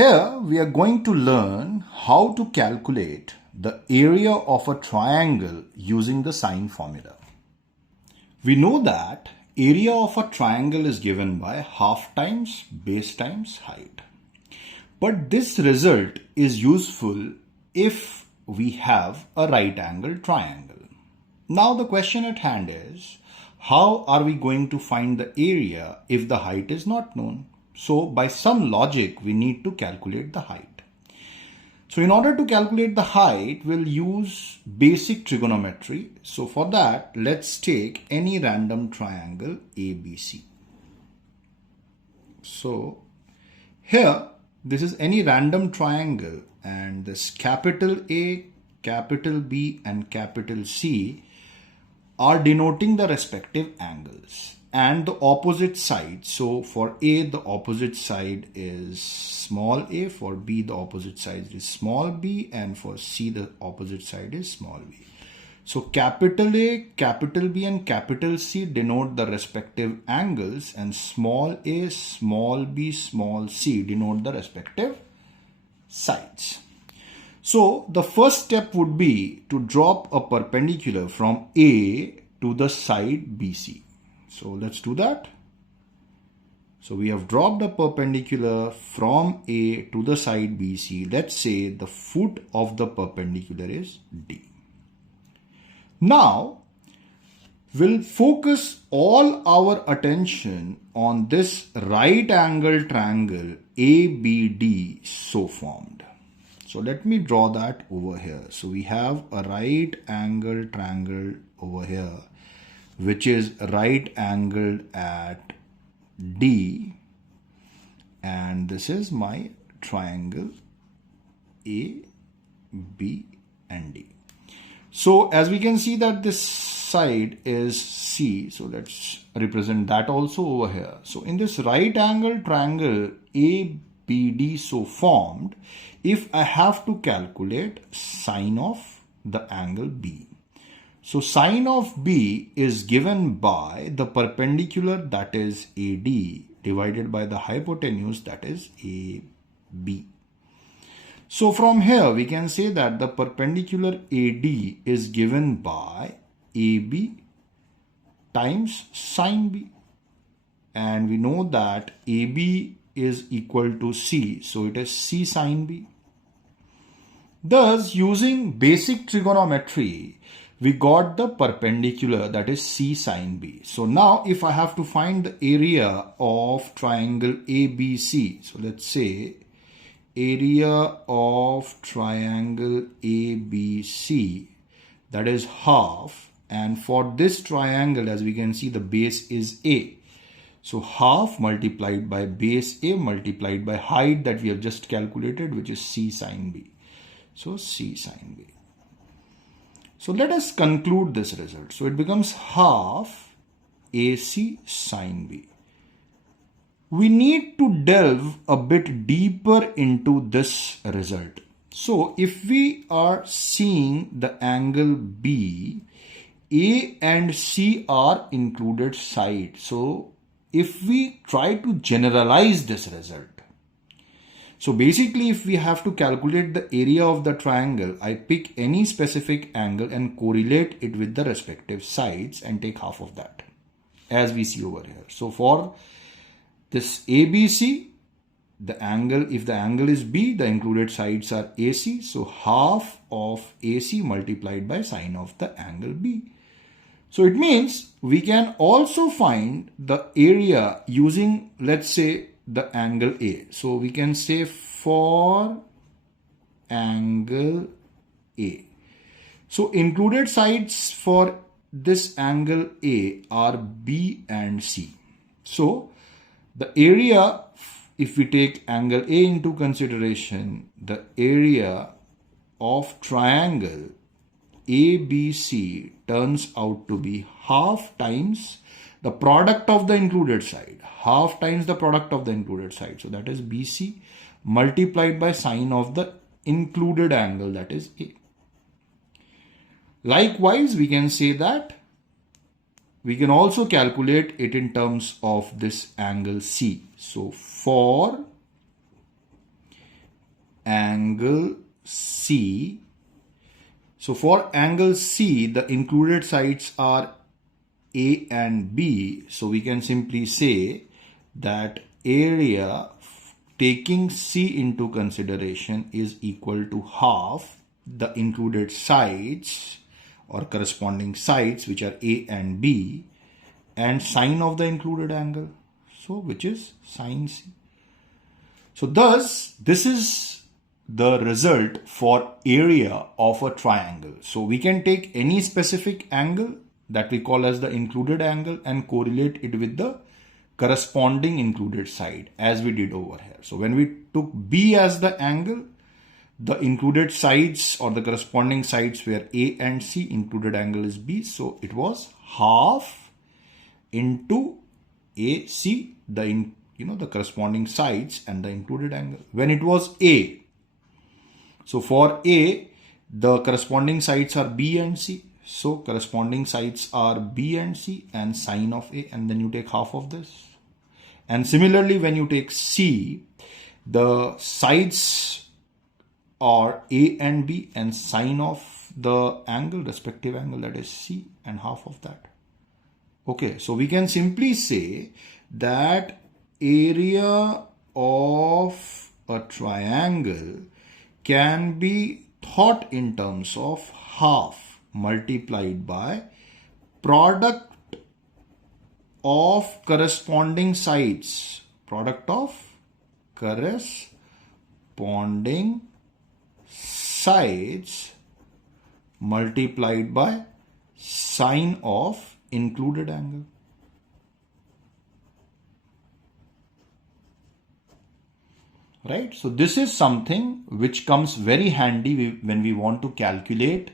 Here we are going to learn how to calculate the area of a triangle using the sine formula. We know that area of a triangle is given by half times base times height. But this result is useful if we have a right angle triangle. Now the question at hand is, how are we going to find the area if the height is not known? So by some logic, we need to calculate the height. So in order to calculate the height, we'll use basic trigonometry. So for that, let's take any random triangle ABC. So here, this is any random triangle, and this capital A, capital B and capital C are denoting the respective angles and the opposite side. So for A, the opposite side is small a, for B, the opposite side is small b, and for C, the opposite side is small b. So capital A, capital B and capital C denote the respective angles, and small a, small b, small c denote the respective sides. So the first step would be to drop a perpendicular from A to the side BC. So let's do that. So we have dropped a perpendicular from A to the side BC. Let's say the foot of the perpendicular is D. Now we'll focus all our attention on this right angle triangle ABD so formed. So let me draw that over here. So we have a right angle triangle over here, which is right angled at D, and this is my triangle A, B and D. So as we can see that this side is C, so let's represent that also over here. So in this right angle triangle ABD so formed, if I have to calculate sine of the angle B. So sine of B is given by the perpendicular, that is AD, divided by the hypotenuse, that is AB. So from here we can say that the perpendicular AD is given by AB times sine B. And we know that AB is equal to C, so it is C sine B. Thus, using basic trigonometry, we got the perpendicular, that is C sine B. So now if I have to find the area of triangle ABC, so let's say area of triangle ABC, that is half, and for this triangle, as we can see, the base is A. So half multiplied by base A multiplied by height that we have just calculated, which is C sine B. So C sine B. So let us conclude this result. So it becomes half AC sine B. We need to delve a bit deeper into this result. So if we are seeing the angle B, A and C are included sides. So if we try to generalize this result, so basically if we have to calculate the area of the triangle, I pick any specific angle and correlate it with the respective sides and take half of that, as we see over here. So for this ABC, the angle, if the angle is B, the included sides are AC. So half of AC multiplied by sine of the angle B. So it means we can also find the area using, let's say, the angle A. So we can say for angle A. So included sides for this angle A are B and C. So the area, if we take angle A into consideration, the area of triangle ABC turns out to be half times the product of the included side, half times the product of the included side. So that is BC multiplied by sine of the included angle, that is A. Likewise, we can say that we can also calculate it in terms of this angle C. So for angle C. So for angle C, the included sides are A and B. So we can simply say that area taking C into consideration is equal to half the included sides or corresponding sides, which are A and B, and sine of the included angle, so which is sine C. So thus this is the result for area of a triangle. So we can take any specific angle that we call as the included angle and correlate it with the corresponding included side, as we did over here. So when we took B as the angle, the included sides or the corresponding sides were A and C, included angle is B. So it was half into AC, the corresponding sides and the included angle. When it was A, so for A, the corresponding sides are B and C. So corresponding sides are B and C and sine of A, and then you take half of this. And similarly, when you take C, the sides are A and B and sine of the angle, respective angle, that is C, and half of that. Okay, so we can simply say that area of a triangle can be thought in terms of half multiplied by product of corresponding sides, product of corresponding sides multiplied by sine of included angle. Right? So this is something which comes very handy when we want to calculate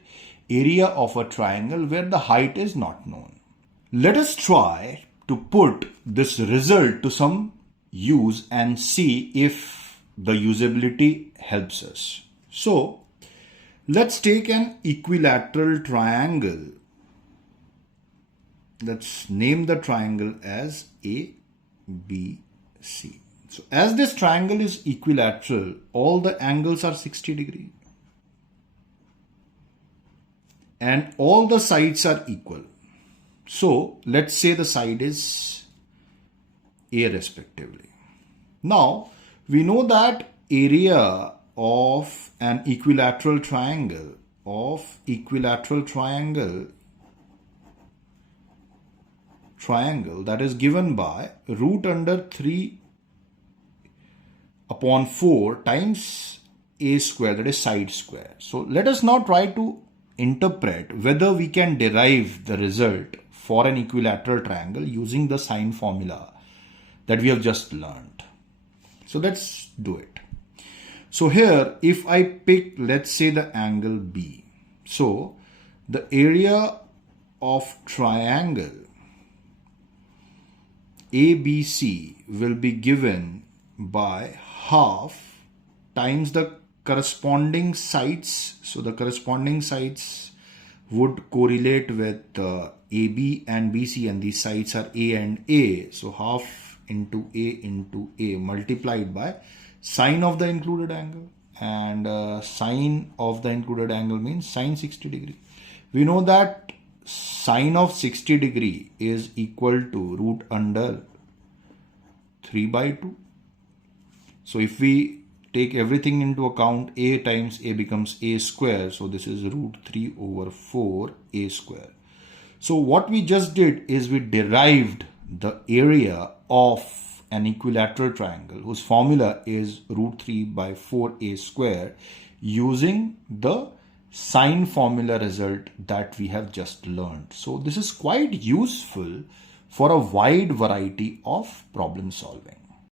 area of a triangle where the height is not known. Let us try to put this result to some use and see if the usability helps us. So let's take an equilateral triangle. Let's name the triangle as ABC. So as this triangle is equilateral, all the angles are 60 degrees. And all the sides are equal. So let's say the side is A respectively. Now we know that area of an equilateral triangle that is given by root under 3 upon 4 times A square, that is side square. So let us now try to interpret whether we can derive the result for an equilateral triangle using the sine formula that we have just learned. So let's do it. So here, if I pick, let's say, the angle B. So the area of triangle ABC will be given by half times the corresponding sides. So the corresponding sides would correlate with AB and BC, and these sides are A and A. So half into A multiplied by sine of the included angle, and sine of the included angle means sine 60 degree. We know that sine of 60 degree is equal to root under 3 by 2. So if we take everything into account, A times A becomes A square. So this is root 3 over 4 A square. So what we just did is we derived the area of an equilateral triangle whose formula is root 3 by 4 A square using the sine formula result that we have just learned. So this is quite useful for a wide variety of problem solving.